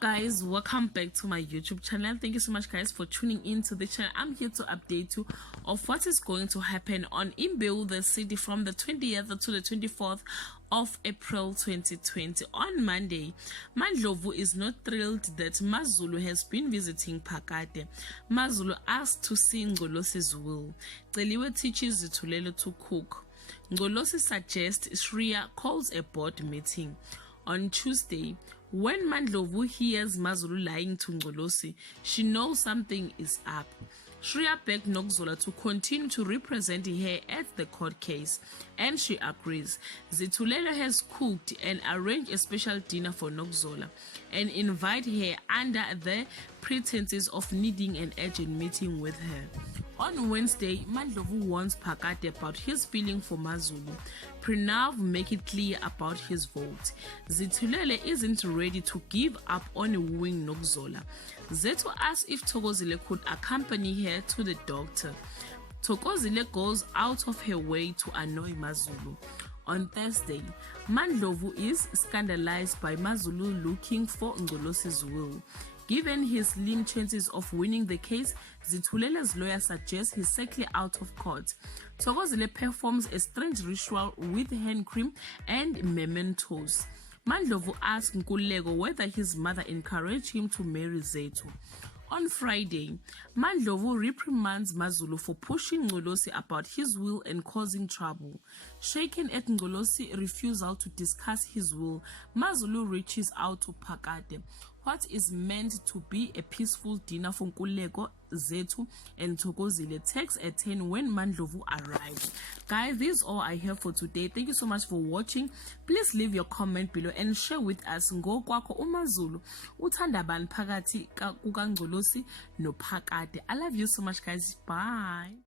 Guys, welcome back to my YouTube channel. Thank you so much guys for tuning in to the channel. I'm here to update you of what is going to happen on Imbewu the Seed from the 20th to the 24th of April 2020. On Monday, Mandlovu is not thrilled that Mazulu has been visiting Phakade. Mazulu asked to see Ngolosi's will. Celiwe teaches Zithulelo to cook. Ngolosi suggests Shreya calls a board meeting. On Tuesday, when Mandlovu hears Mazulu lying to Ngolosi, she knows something is up. Shreya begged Nokzola to continue to represent her at the court case, and she agrees. Zithulelo has cooked and arranged a special dinner for Nokzola and invite her under the pretenses of needing an urgent meeting with her. On Wednesday, Mandlovu warns Phakade about his feeling for Mazulu. Pranav make it clear about his vote. Zithulelo isn't ready to give up on wooing Nokzola. Zetu asks if Thokozile could accompany her to the doctor. Thokozile goes out of her way to annoy Mazulu. On Thursday, Mandlovu is scandalized by Mazulu looking for Ngolosi's will. Given his slim chances of winning the case, Zithulelo's lawyer suggests he cycle out of court. Thokozile performs a strange ritual with hand cream and mementos. Mandlovu asks Nkululeko whether his mother encouraged him to marry Zetu. On Friday, Mandlovu reprimands Mazulu for pushing Ngolosi about his will and causing trouble. Shaken at Ngolosi's refusal to discuss his will, Mazulu reaches out to Phakade. What is meant to be a peaceful dinner for Nkululeko, Zetu, and Thokozile takes a turn when Mandlovu arrives. Guys, this is all I have for today. Thank you so much for watching. Please leave your comment below and share with us ngokwakho uMazulu uthanda bani phakathi kukaNgolosi noPhakade. I love you so much guys. Bye.